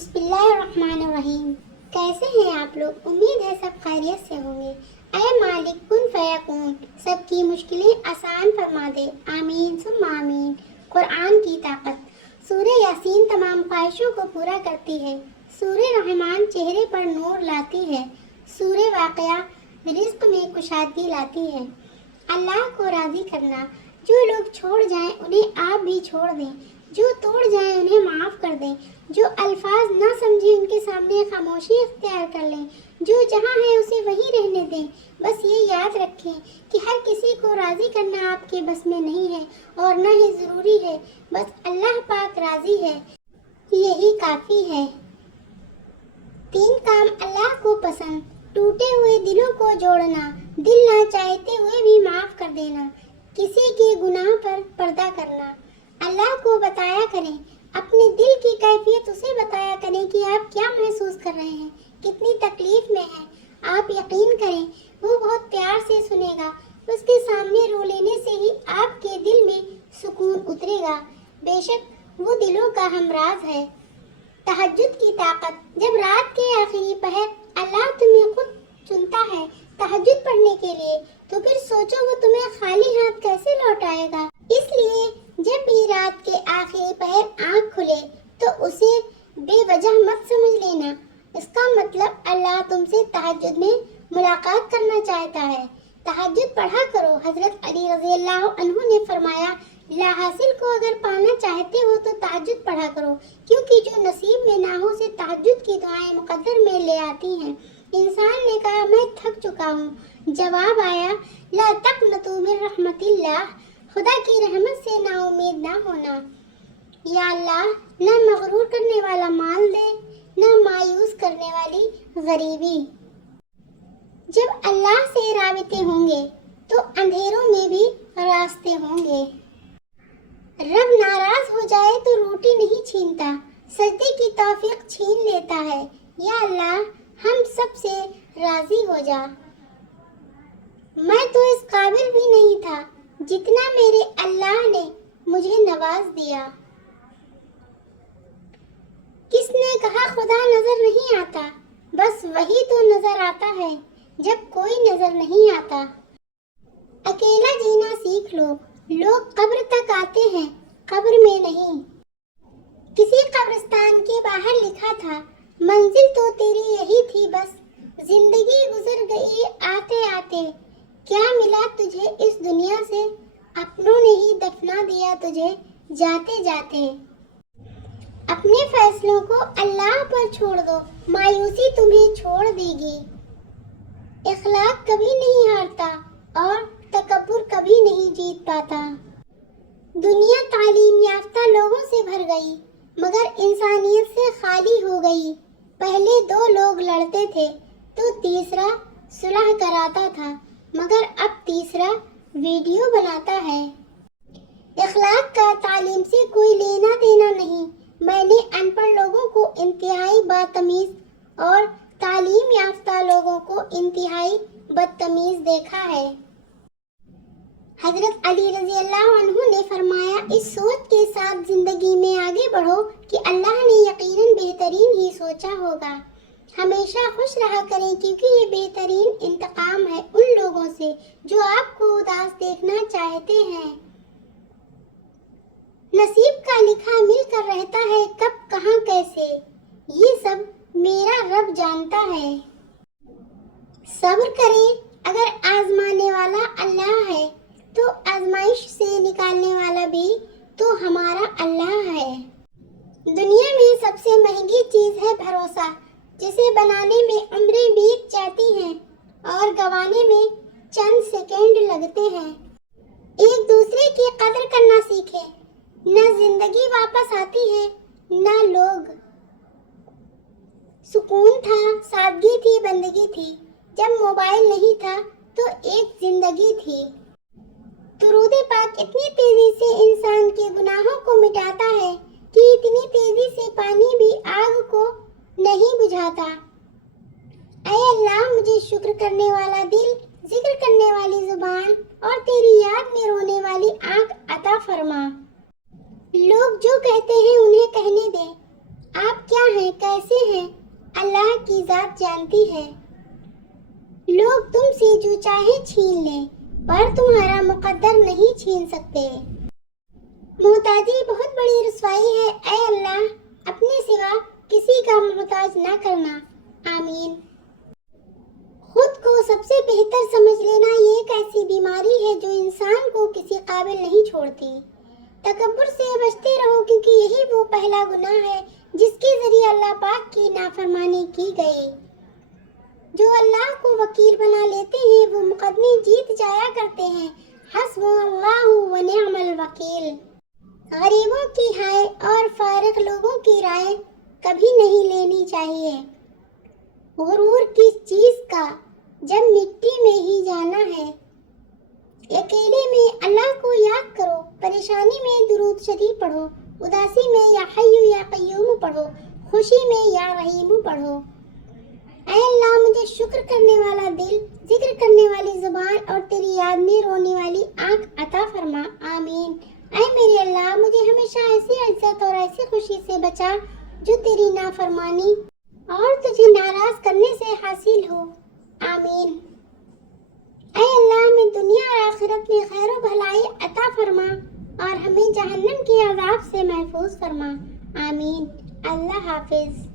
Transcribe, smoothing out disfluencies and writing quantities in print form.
بسم اللہ الرحمن الرحیم۔ کیسے ہیں آپ لوگ؟ امید ہے سب خیریت سے ہوں گے۔ اے مالک کن فیکون، سب کی مشکلیں آسان فرما دے، آمین ثم آمین۔ قرآن کی طاقت۔ سورہ یاسین تمام خواہشوں کو پورا کرتی ہے۔ سورہ رحمان چہرے پر نور لاتی ہے۔ سورہ واقعہ رزق میں کشادگی لاتی ہے۔ اللہ کو راضی کرنا۔ جو لوگ چھوڑ جائیں انہیں آپ بھی چھوڑ دیں، جو توڑ جائیں انہیں معاف کر دیں، جو الفاظ نہ سمجھیں ان کے سامنے خاموشی اختیار کر لیں، جو جہاں ہے اسے وہیں رہنے دیں۔ بس یہ یاد رکھیں کہ ہر کسی کو راضی کرنا آپ کے بس میں نہیں ہے اور نہ ہی ضروری ہے، بس اللہ پاک راضی ہے، یہی کافی ہے۔ 3 کام اللہ کو پسند: ٹوٹے ہوئے دلوں کو جوڑنا، دل نہ چاہتے ہوئے بھی معاف کر دینا، کسی کے گناہ پر پردہ کرنا۔ اللہ کو بتایا کریں، اپنے دل کی کیفیت اسے بتایا کریں کہ آپ کیا محسوس کر رہے ہیں، کتنی تکلیف میں ہیں۔ آپ یقین کریں وہ بہت پیار سے سنے گا، اس کے سامنے رو لینے سے ہی آپ کے دل میں سکون اترے گا، بے شک وہ دلوں کا ہمراز ہے۔ تہجد کی طاقت۔ جب رات کے آخری پہر اللہ تمہیں خود چنتا ہے تہجد پڑھنے کے لیے، تو پھر سوچو وہ تمہیں خالی ہاتھ کیسے لوٹائے گا۔ اس لیے جب بھی رات کے آخری پہر آنکھ کھلے تو اسے بے وجہ مت سمجھ لینا، اس کا مطلب اللہ تم سے تہجد میں ملاقات کرنا چاہتا ہے۔ تہجد پڑھا کرو۔ حضرت علی رضی اللہ عنہ نے فرمایا، لا حاصل کو اگر پانا چاہتے ہو تو تہجد پڑھا کرو، کیونکہ جو نصیب میں نہ ہو سے تہجد کی دعائیں مقدر میں لے آتی ہیں۔ انسان نے کہا، میں تھک چکا ہوں۔ جواب آیا، لا تقنطوا من رحمت اللہ، خدا کی رحمت سے نا امید نہ ہونا۔ یا اللہ نہ مغرور کرنے والا مال دے، نہ مایوس کرنے والی غریبی۔ جب اللہ سے رابطے ہوں گے تو اندھیروں میں بھی راستے ہوں گے۔ رب ناراض ہو جائے تو روٹی نہیں چھینتا، سجدے کی توفیق چھین لیتا ہے۔ یا اللہ ہم سب سے راضی ہو جا۔ میں تو اس قابل بھی نہیں تھا جتنا میرے اللہ نے مجھے نواز دیا۔ کس نے کہا خدا نظر نہیں آتا؟ بس وہی تو نظر آتا ہے جب کوئی نظر نہیں آتا۔ اکیلا جینا سیکھ لو۔ لوگ قبر تک آتے ہیں، قبر میں نہیں۔ کسی قبرستان کے باہر لکھا تھا، منزل تو تیری یہی تھی، بس زندگی گزر گئی آتے آتے، کیا ملا تجھے اس دنیا سے؟ اپنوں نے ہی دفنا دیا تجھے جاتے جاتے۔ اپنے فیصلوں کو اللہ پر چھوڑ دو، مایوسی تمہیں چھوڑ دے گی۔ اخلاق کبھی نہیں ہارتا اور تکبر کبھی نہیں جیت پاتا۔ دنیا تعلیم یافتہ لوگوں سے بھر گئی مگر انسانیت سے خالی ہو گئی۔ پہلے 2 لوگ لڑتے تھے تو تیسرا صلح کراتا تھا، مگر اب تیسرا ویڈیو بناتا ہے۔ اخلاق کا تعلیم سے کوئی لینا دینا نہیں۔ میں نے ان پڑھ لوگوں کو انتہائی بدتمیز اور تعلیم یافتہ لوگوں کو انتہائی بدتمیز دیکھا ہے۔ حضرت علی رضی اللہ عنہ نے فرمایا، اس سوچ کے ساتھ زندگی میں آگے بڑھو کہ اللہ نے یقیناً بہترین ہی سوچا ہوگا۔ ہمیشہ خوش رہا کریں کیونکہ یہ بہترین انتقام ہے ان لوگوں سے جو آپ کو اداس دیکھنا چاہتے ہیں۔ نصیب کا لکھا مل کر رہتا ہے، کب کہاں کیسے، یہ سب میرا رب جانتا ہے۔ صبر کریں، اگر آزمانے والا اللہ ہے تو آزمائش سے نکالنے والا بھی تو ہمارا اللہ ہے۔ دنیا میں سب سے مہنگی چیز ہے بھروسہ، جسے بنانے میں عمریں بیت جاتی ہیں اور گنوانے میں چند سیکنڈ لگتے ہیں۔ ایک دوسرے کی قدر کرنا سیکھیں، نہ زندگی واپس آتی ہے نہ لوگ۔ سکون تھا، سادگی تھی، بندگی تھی، جب موبائل نہیں تھا تو ایک زندگی تھی۔ درود پاک اتنی تیزی سے انسان کے گناہوں کو مٹاتا ہے کہ اتنی تیزی سے پانی بھی آگ کو نہیں بجھاتا۔ اے اللہ مجھے شکر کرنے والا دل، ذکر کرنے والی زبان اور تیری یاد میں رونے والی آنکھ عطا فرما۔ لوگ جو کہتے ہیں انہیں کہنے دیں، آپ کیا ہیں ہیں کیسے ہیں اللہ کی ذات جانتی ہے. لوگ تم سے جو چاہے چھین لیں پر تمہارا مقدر نہیں چھین سکتے. محتاجی بہت بڑی رسوائی ہے. اے اللہ اپنے سوا کسی کا محتاج نہ کرنا. آمین. خود کو سب سے بہتر سمجھ لینا یہ ایک ایسی بیماری ہے جو انسان کو کسی قابل نہیں چھوڑتی. تکبر سے بچتے رہو کیونکہ یہی وہ پہلا گناہ ہے جس کے ذریعے اللہ پاک کی نافرمانی کی گئی. جو اللہ کو وکیل بنا لیتے ہیں وہ مقدمے جیت جایا کرتے ہیں. حسبنا اللہ و نعم الوکیل. غریبوں کی ہائے اور فارغ لوگوں کی رائے کبھی نہیں لینی چاہیے. غرور کس چیز کا جب مٹی میں ہی جانا ہے. اکیلے میں اللہ کو یاد کرو. پریشانی میں درود شریف پڑھو. اداسی میں یا حی یا قیوم پڑھو. خوشی میں یا رحیم پڑھو. اے اللہ مجھے شکر کرنے والا دل، ذکر کرنے والی زبان اور تیری یاد میں رونے والی آنکھ عطا فرما. آمین. اے میرے اللہ مجھے ہمیشہ ایسی عزت اور ایسی خوشی سے بچا جو تیری نافرمانی اور تجھے ناراض کرنے سے حاصل ہو. آمین. اے اللہ ہمیں دنیا اور آخرت میں خیر و بھلائی عطا فرما اور ہمیں جہنم کے عذاب سے محفوظ فرما. آمین. اللہ حافظ.